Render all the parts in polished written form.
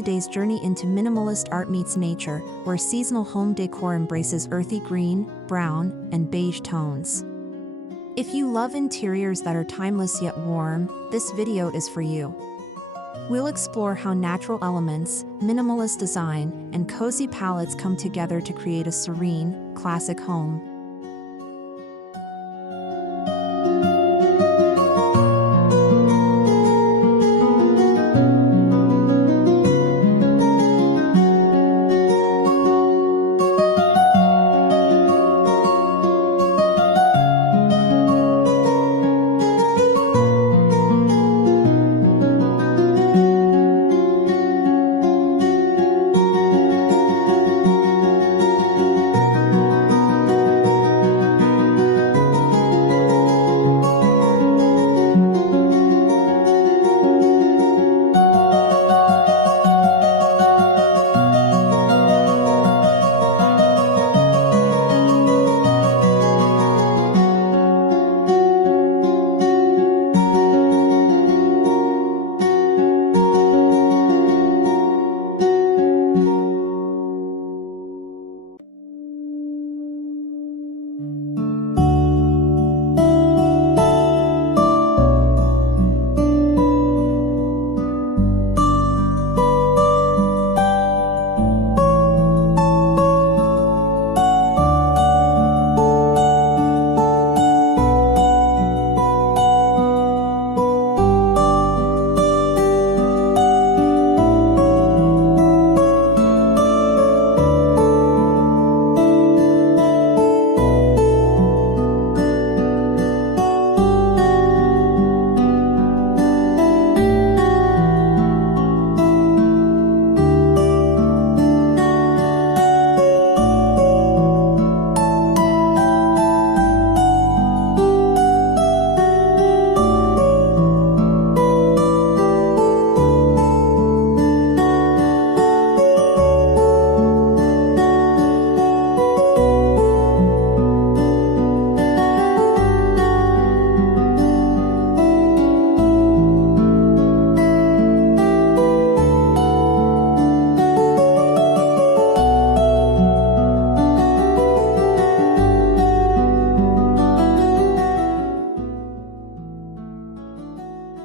today's journey into minimalist art meets nature, where seasonal home decor embraces earthy green, brown, and beige tones. If you love interiors that are timeless yet warm, this video is for you. We'll explore how natural elements, minimalist design, and cozy palettes come together to create a serene, classic home.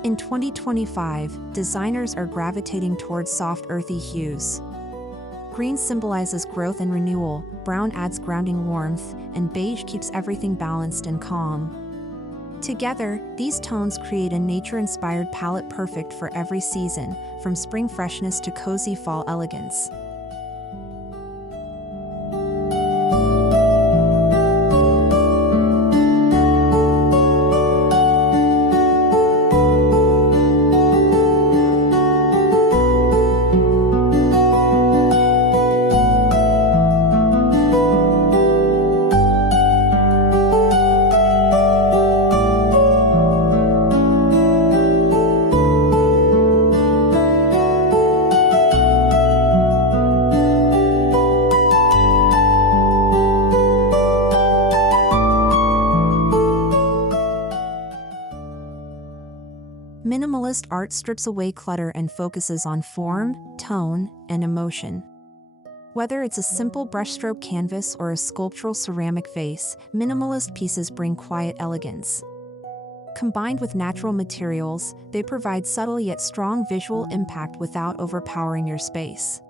In 2025, designers are gravitating towards soft earthy hues. Green symbolizes growth and renewal, brown adds grounding warmth, and beige keeps everything balanced and calm. Together, these tones create a nature-inspired palette perfect for every season, from spring freshness to cozy fall elegance. Minimalist art strips away clutter and focuses on form, tone, and emotion. Whether it's a simple brushstroke canvas or a sculptural ceramic vase, minimalist pieces bring quiet elegance. Combined with natural materials, they provide subtle yet strong visual impact without overpowering your space.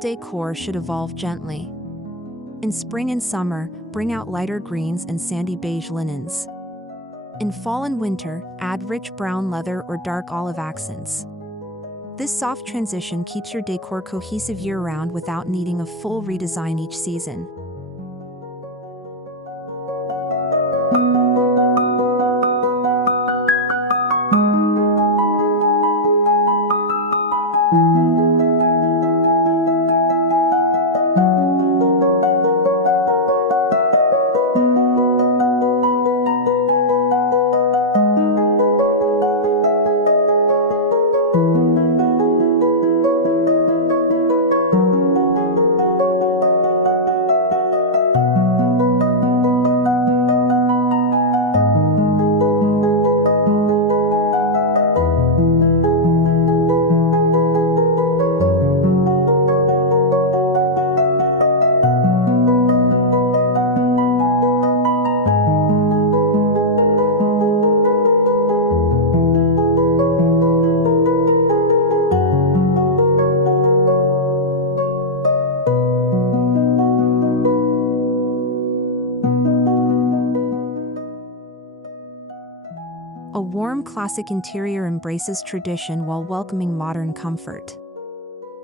decor should evolve gently. In spring and summer, bring out lighter greens and sandy beige linens. In fall and winter, add rich brown leather or dark olive accents. This soft transition keeps your decor cohesive year-round without needing a full redesign each season. A warm, classic interior embraces tradition while welcoming modern comfort.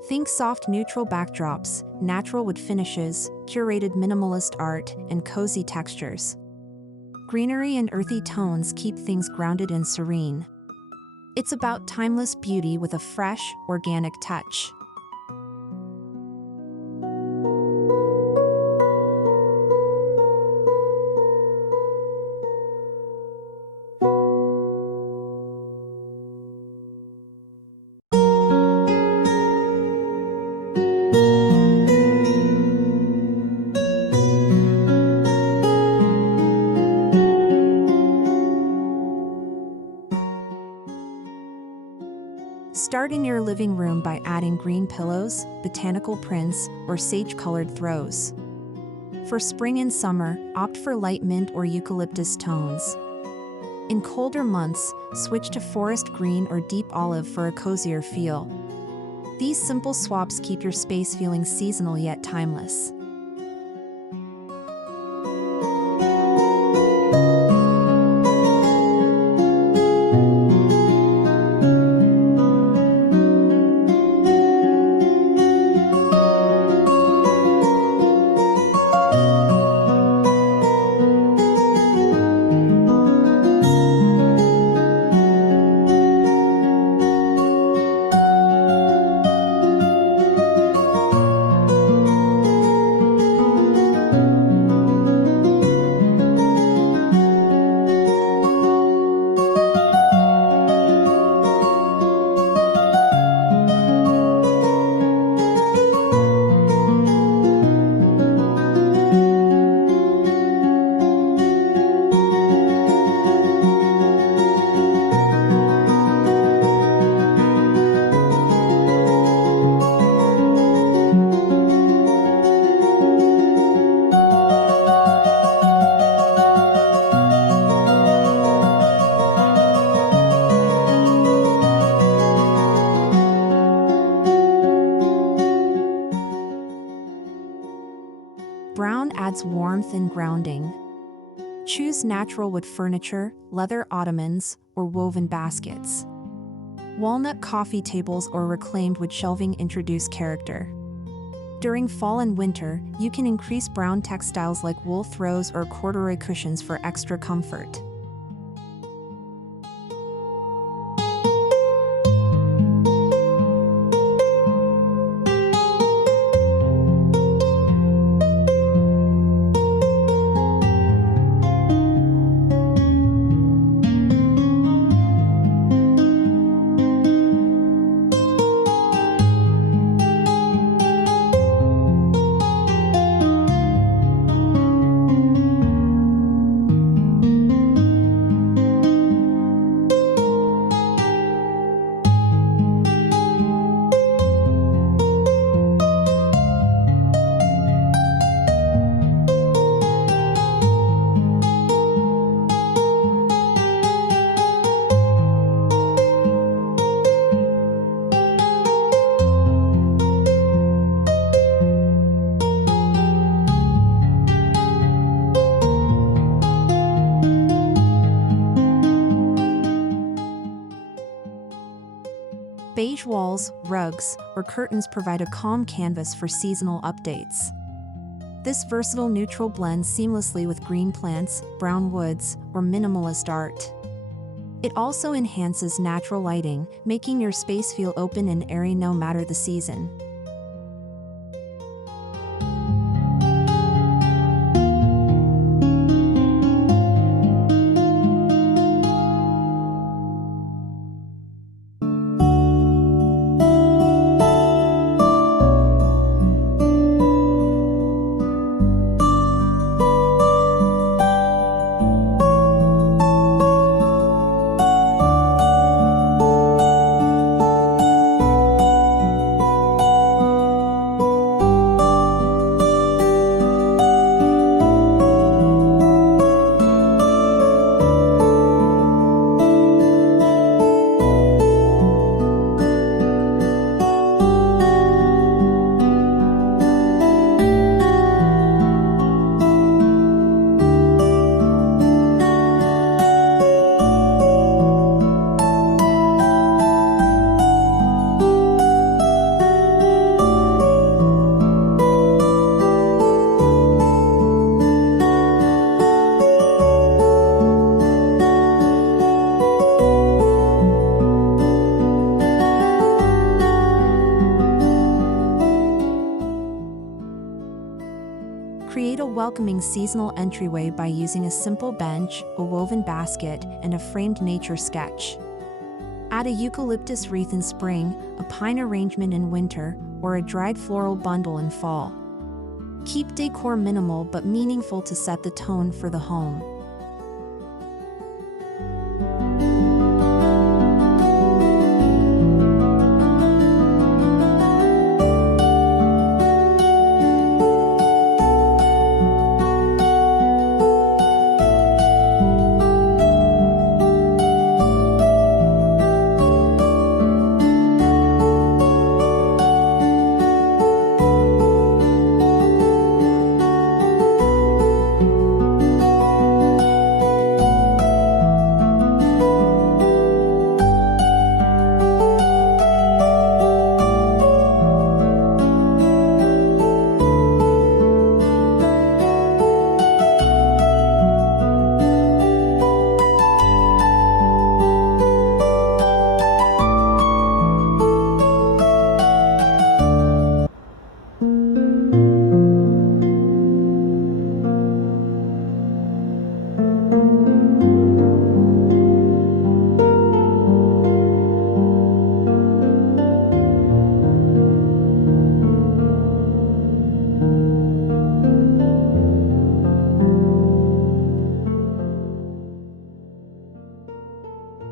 Think soft, neutral backdrops, natural wood finishes, curated minimalist art, and cozy textures. Greenery and earthy tones keep things grounded and serene. It's about timeless beauty with a fresh, organic touch. Start in your living room by adding green pillows, botanical prints, or sage-colored throws. For spring and summer, opt for light mint or eucalyptus tones. In colder months, switch to forest green or deep olive for a cozier feel. These simple swaps keep your space feeling seasonal yet timeless. Brown adds warmth and grounding. Choose natural wood furniture, leather ottomans, or woven baskets. Walnut coffee tables or reclaimed wood shelving introduce character. During fall and winter, you can increase brown textiles like wool throws or corduroy cushions for extra comfort. Beige walls, rugs, or curtains provide a calm canvas for seasonal updates. This versatile neutral blends seamlessly with green plants, brown woods, or minimalist art. It also enhances natural lighting, making your space feel open and airy no matter the season. Create a welcoming seasonal entryway by using a simple bench, a woven basket, and a framed nature sketch. Add a eucalyptus wreath in spring, a pine arrangement in winter, or a dried floral bundle in fall. Keep decor minimal but meaningful to set the tone for the home.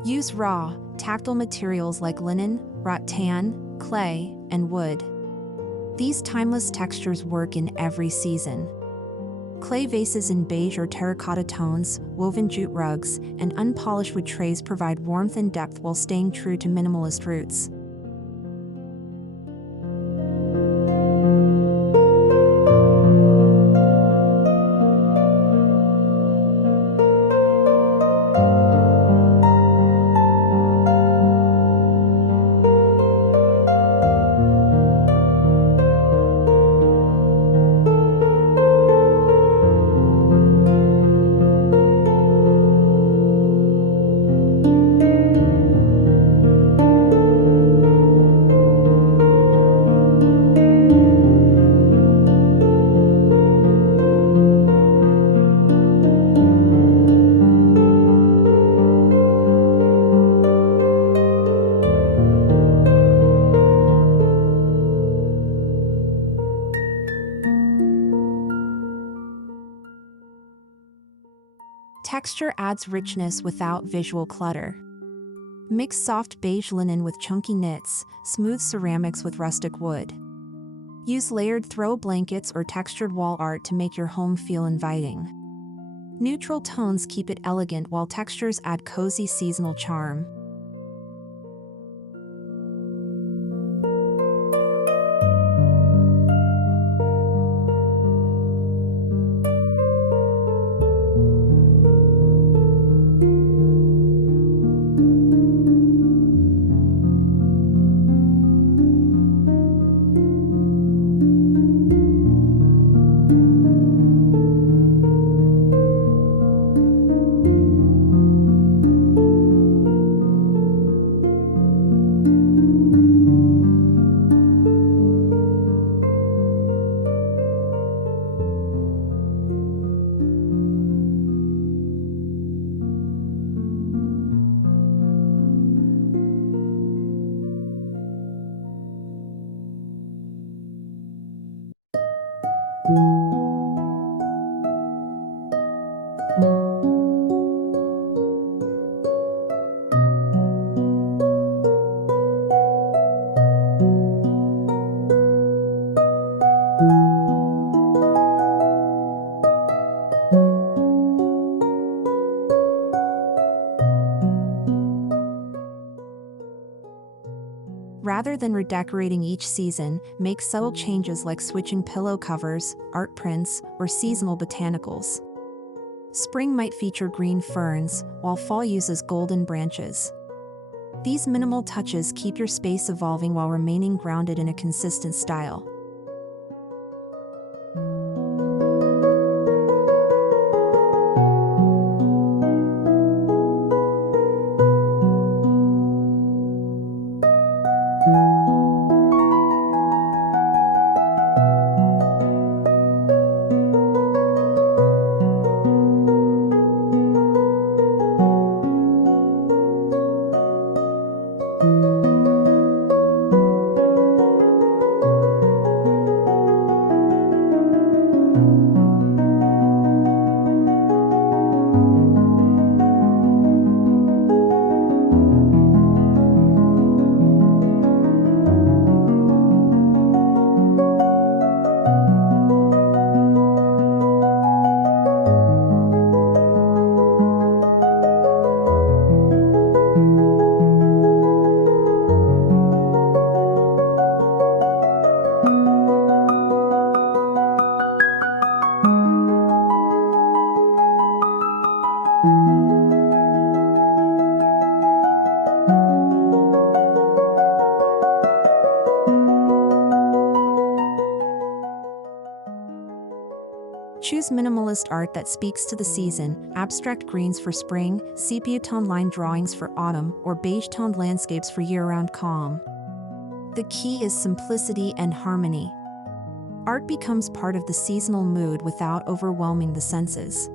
Use raw, tactile materials like linen, rattan, clay, and wood. These timeless textures work in every season. Clay vases in beige or terracotta tones, woven jute rugs, and unpolished wood trays provide warmth and depth while staying true to minimalist roots. Texture adds richness without visual clutter. Mix soft beige linen with chunky knits, smooth ceramics with rustic wood. Use layered throw blankets or textured wall art to make your home feel inviting. Neutral tones keep it elegant while textures add cozy seasonal charm. Rather than redecorating each season, make subtle changes like switching pillow covers, art prints, or seasonal botanicals. Spring might feature green ferns, while fall uses golden branches. These minimal touches keep your space evolving while remaining grounded in a consistent style. Choose minimalist art that speaks to the season, abstract greens for spring, sepia-toned line drawings for autumn, or beige-toned landscapes for year-round calm. The key is simplicity and harmony. Art becomes part of the seasonal mood without overwhelming the senses.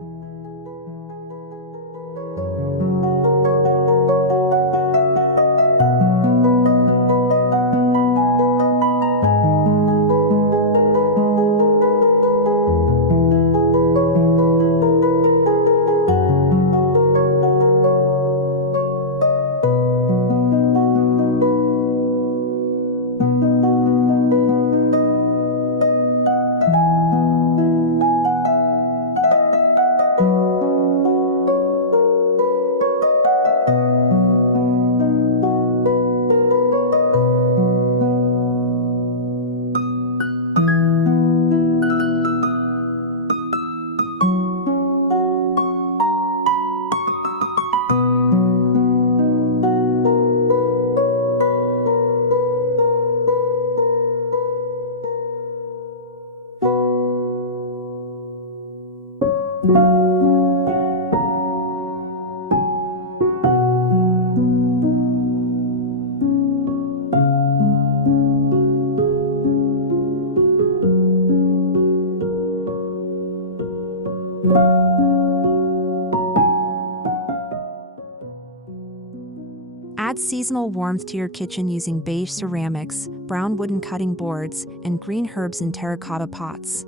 Add seasonal warmth to your kitchen using beige ceramics, brown wooden cutting boards, and green herbs in terracotta pots.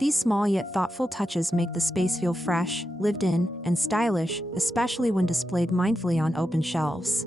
These small yet thoughtful touches make the space feel fresh, lived in, and stylish, especially when displayed mindfully on open shelves.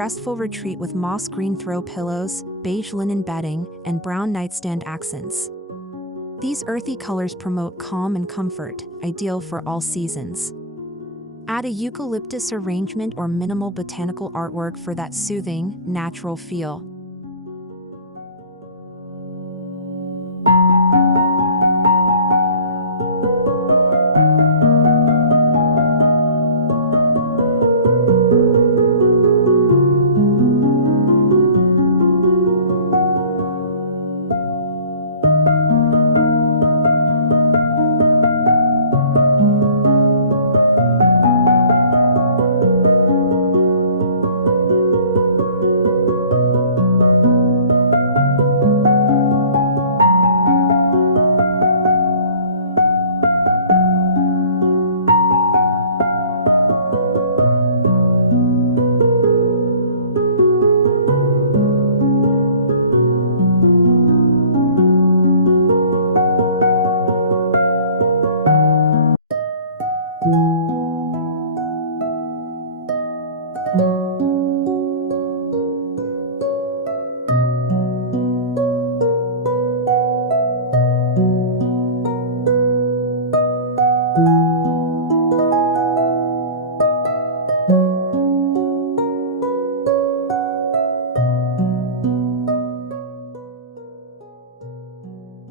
restful retreat with moss green throw pillows, beige linen bedding, and brown nightstand accents. These earthy colors promote calm and comfort, ideal for all seasons. Add a eucalyptus arrangement or minimal botanical artwork for that soothing, natural feel.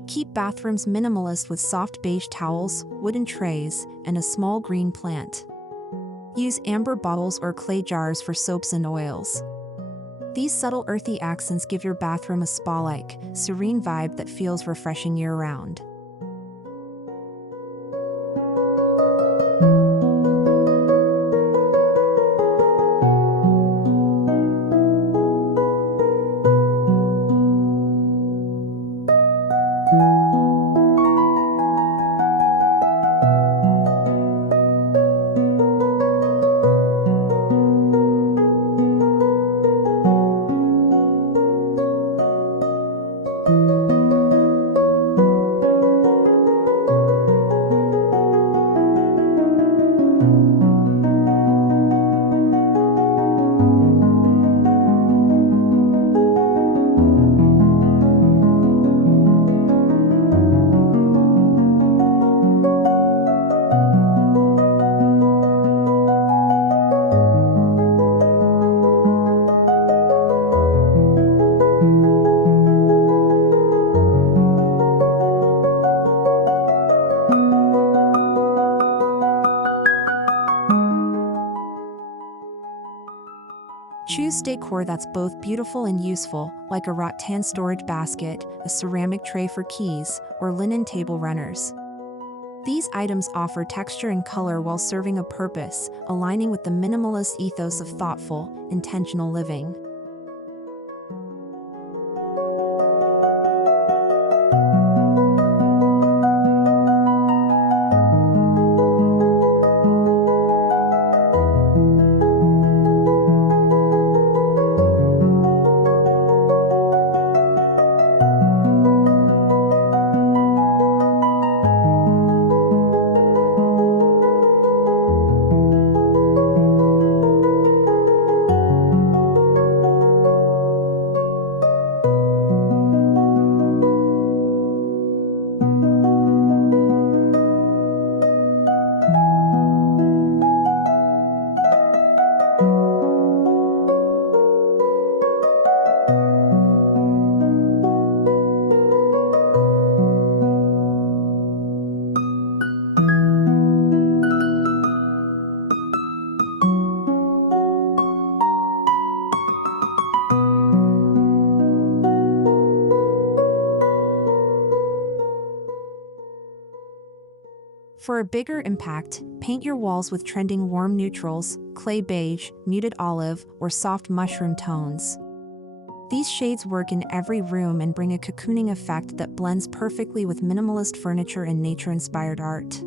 Keep bathrooms minimalist with soft beige towels, wooden trays, and a small green plant. Use amber bottles or clay jars for soaps and oils. These subtle earthy accents give your bathroom a spa-like, serene vibe that feels refreshing year-round. Choose decor that's both beautiful and useful, like a rattan storage basket, a ceramic tray for keys, or linen table runners. These items offer texture and color while serving a purpose, aligning with the minimalist ethos of thoughtful, intentional living. For a bigger impact, paint your walls with trending warm neutrals, clay beige, muted olive, or soft mushroom tones. These shades work in every room and bring a cocooning effect that blends perfectly with minimalist furniture and nature-inspired art.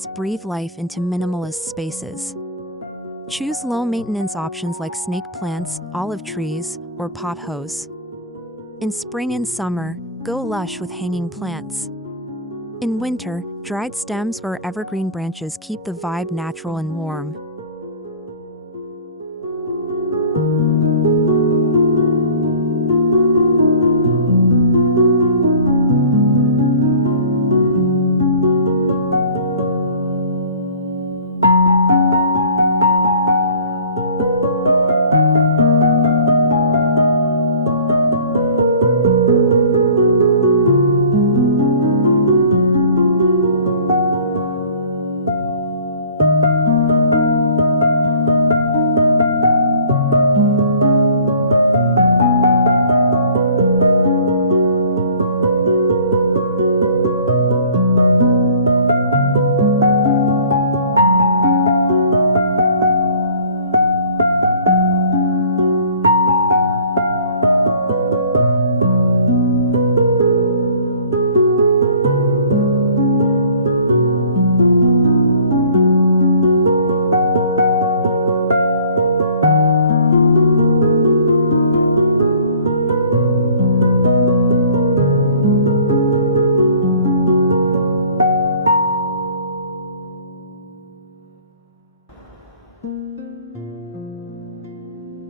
plants breathe life into minimalist spaces. Choose low-maintenance options like snake plants, olive trees, or pothos. In spring and summer, go lush with hanging plants. In winter, dried stems or evergreen branches keep the vibe natural and warm.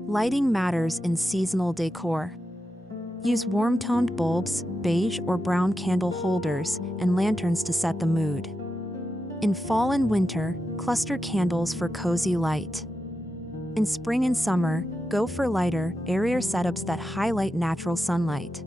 Lighting matters in seasonal decor. Use warm-toned bulbs, beige or brown candle holders, and lanterns to set the mood. In fall and winter, cluster candles for cozy light. In spring and summer, go for lighter, airier setups that highlight natural sunlight.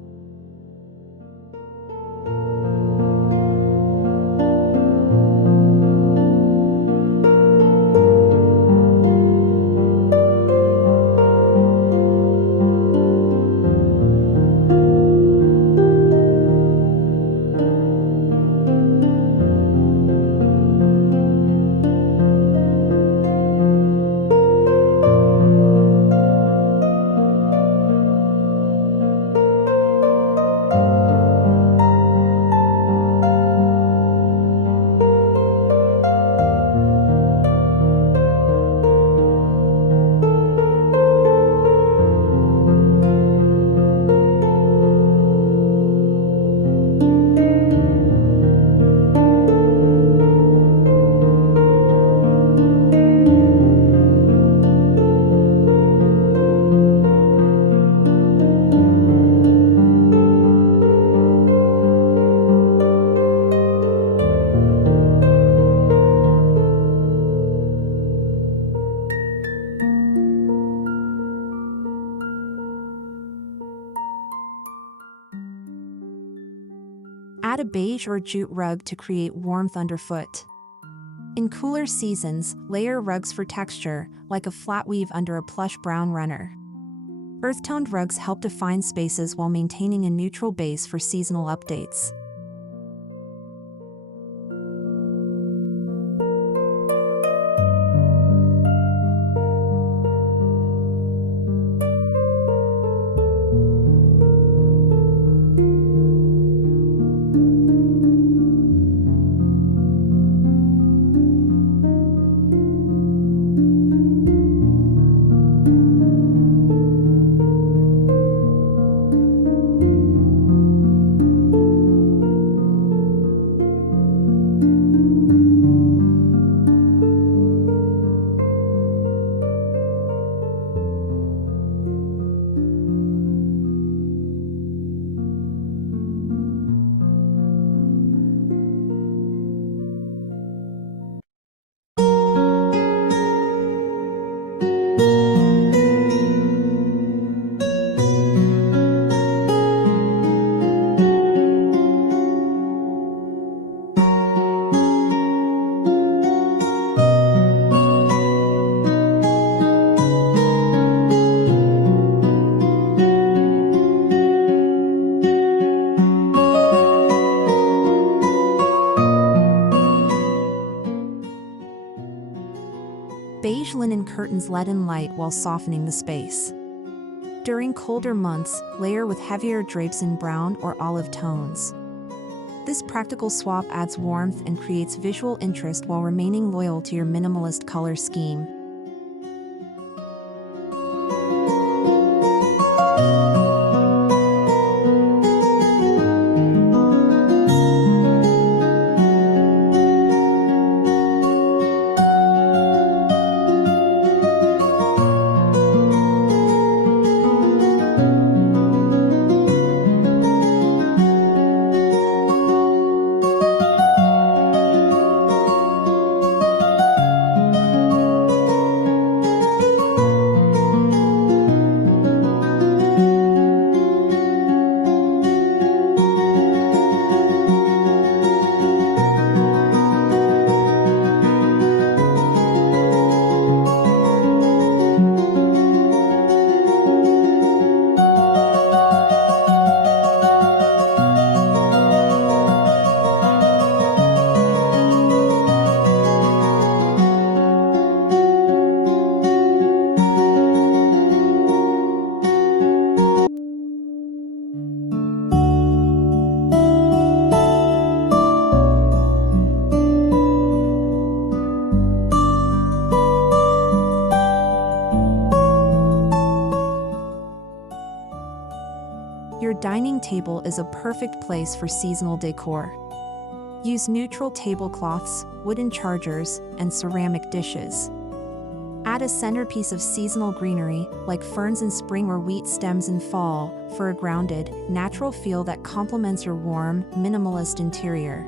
Add a beige or jute rug to create warmth underfoot. In cooler seasons, layer rugs for texture, like a flat weave under a plush brown runner. Earth-toned rugs help define spaces while maintaining a neutral base for seasonal updates. Beige linen curtains let in light while softening the space. During colder months, layer with heavier drapes in brown or olive tones. This practical swap adds warmth and creates visual interest while remaining loyal to your minimalist color scheme. Your dining table is a perfect place for seasonal decor. Use neutral tablecloths, wooden chargers, and ceramic dishes. Add a centerpiece of seasonal greenery, like ferns in spring or wheat stems in fall, for a grounded, natural feel that complements your warm, minimalist interior.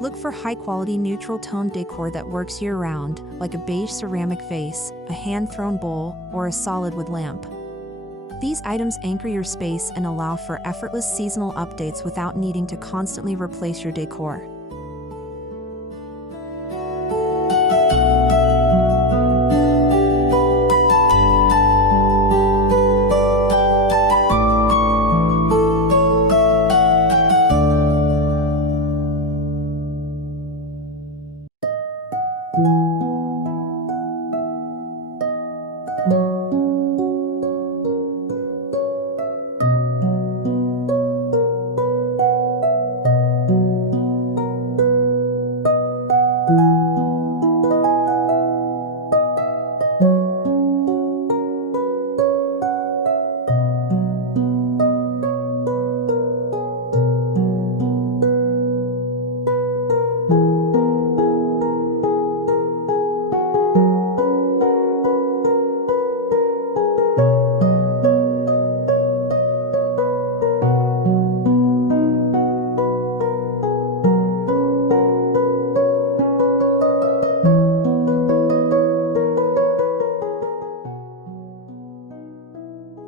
Look for high-quality neutral tone decor that works year-round, like a beige ceramic vase, a hand-thrown bowl, or a solid wood lamp. These items anchor your space and allow for effortless seasonal updates without needing to constantly replace your decor.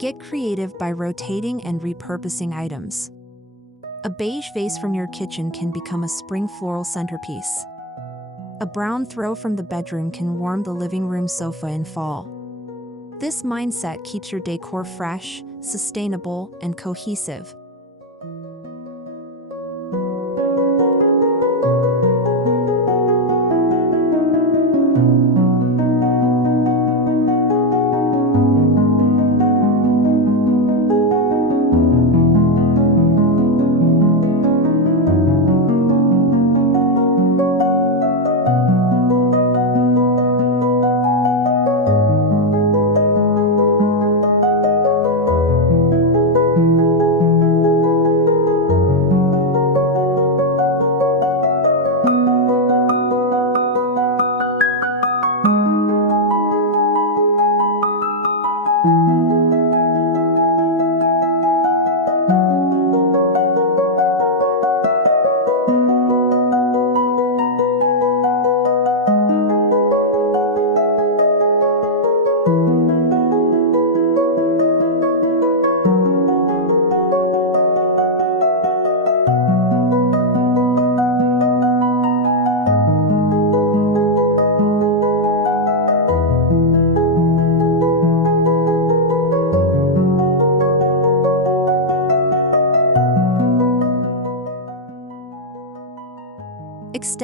Get creative by rotating and repurposing items. A beige vase from your kitchen can become a spring floral centerpiece. A brown throw from the bedroom can warm the living room sofa in fall. This mindset keeps your decor fresh, sustainable, and cohesive.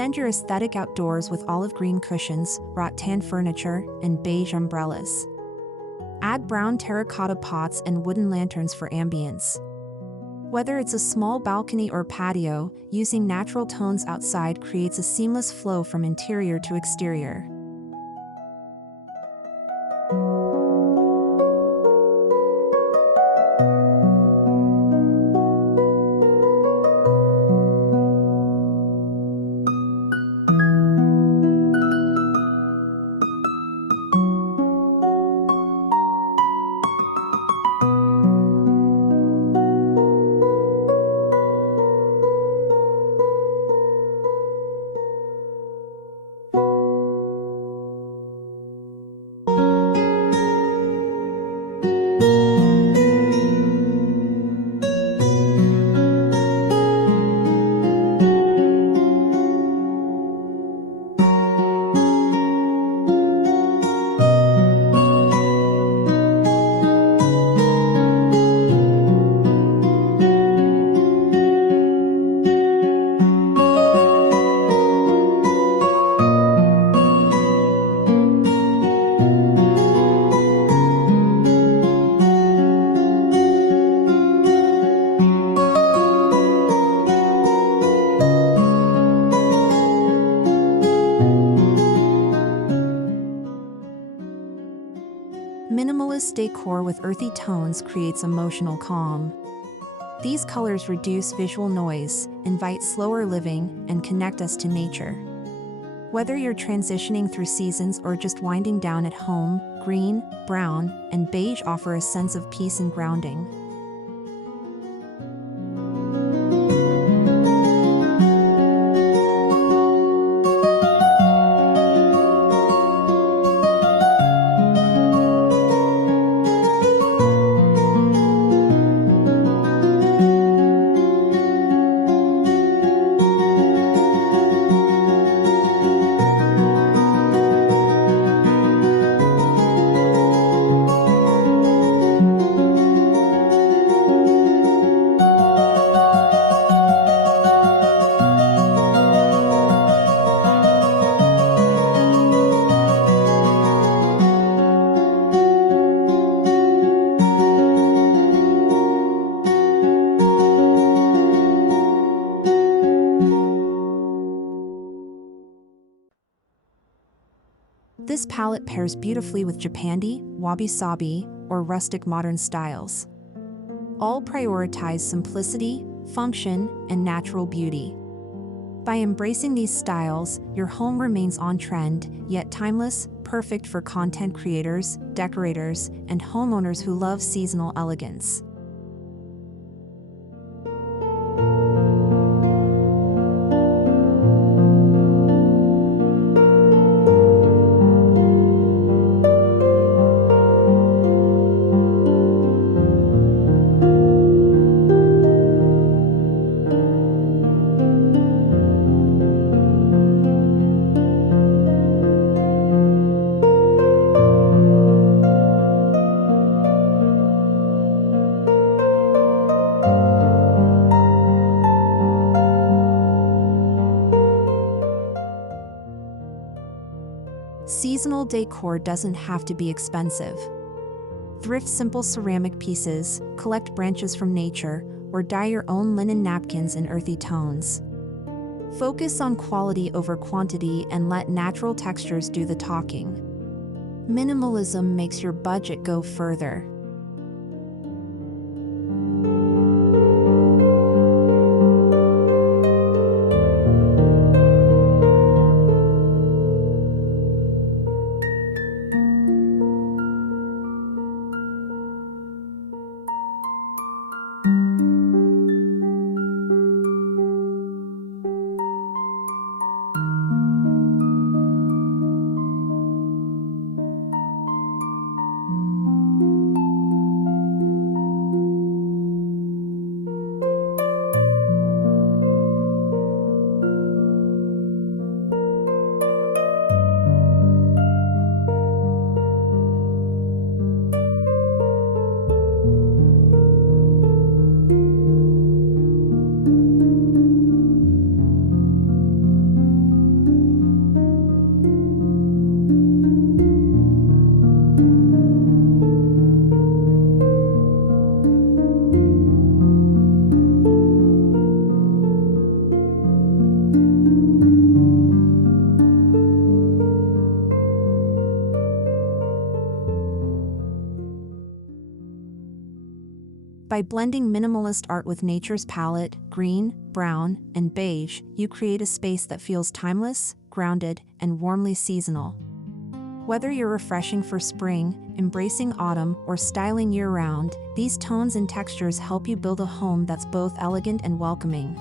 Extend your aesthetic outdoors with olive green cushions, rattan furniture, and beige umbrellas. Add brown terracotta pots and wooden lanterns for ambience. Whether it's a small balcony or patio, using natural tones outside creates a seamless flow from interior to exterior. Minimalist decor with earthy tones creates emotional calm. These colors reduce visual noise, invite slower living, and connect us to nature. Whether you're transitioning through seasons or just winding down at home, green, brown, and beige offer a sense of peace and grounding. This palette pairs beautifully with Japandi, Wabi, Sabi, or Rustic modern styles. All prioritize simplicity, function, and natural beauty. By embracing these styles, your home remains on trend, yet timeless, perfect for content creators, decorators, and homeowners who love seasonal elegance. Seasonal decor doesn't have to be expensive. Thrift simple ceramic pieces, collect branches from nature, or dye your own linen napkins in earthy tones. Focus on quality over quantity and let natural textures do the talking. Minimalism makes your budget go further. By blending minimalist art with nature's palette, green, brown, and beige, you create a space that feels timeless, grounded, and warmly seasonal. Whether you're refreshing for spring, embracing autumn, or styling year-round, these tones and textures help you build a home that's both elegant and welcoming.